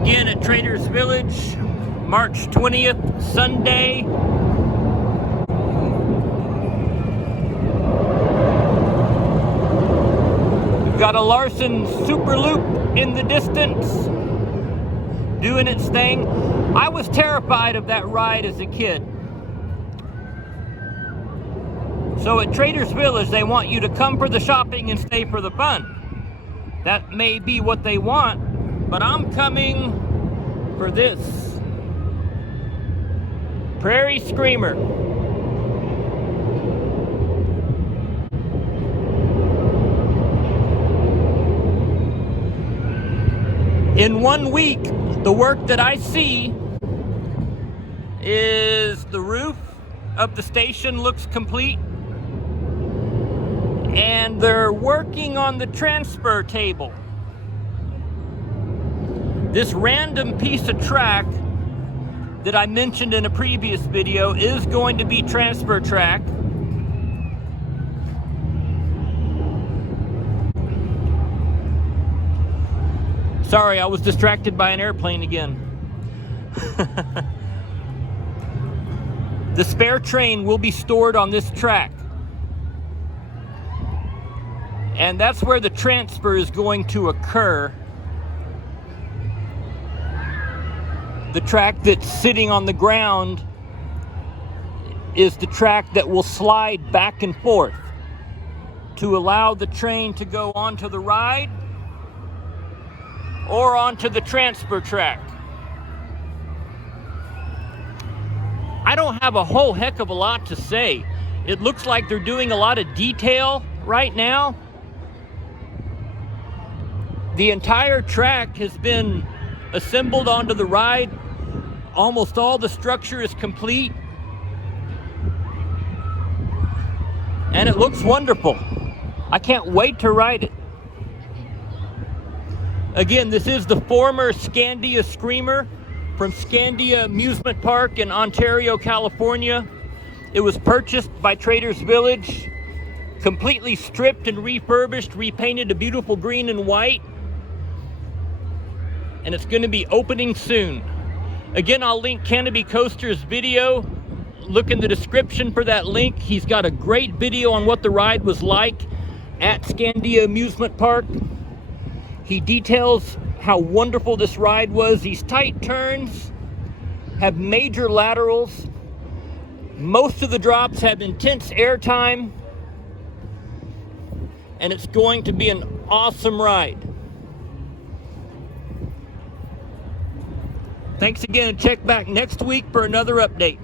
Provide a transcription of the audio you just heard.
again at Trader's Village, March 20th, Sunday. We've got a Larson Super Loop in the distance, doing its thing. I was terrified of that ride as a kid. So at Trader's Village, they want you to come for the shopping and stay for the fun. That may be what they want, but I'm coming for this. Prairie Screamer. In 1 week, the work that I see is the roof of the station looks complete, and they're working on the transfer table. This random piece of track that I mentioned in a previous video is going to be transfer track. Sorry, I was distracted by an airplane again. The spare train will be stored on this track. And that's where the transfer is going to occur. The track that's sitting on the ground is the track that will slide back and forth to allow the train to go onto the ride or onto the transfer track. I don't have a whole heck of a lot to say. It looks like they're doing a lot of detail right now. The entire track has been assembled onto the ride. Almost all the structure is complete. And it looks wonderful. I can't wait to ride it. Again, this is the former Scandia Screamer from Scandia Amusement Park in Ontario, California. It was purchased by Trader's Village, completely stripped and refurbished, repainted a beautiful green and white. And it's going to be opening soon. Again, I'll link Canobie Coaster's video. Look in the description for that link. He's got a great video on what the ride was like at Scandia Amusement Park. He details how wonderful this ride was. These tight turns have major laterals. Most of the drops have intense airtime. And it's going to be an awesome ride. Thanks again, and check back next week for another update.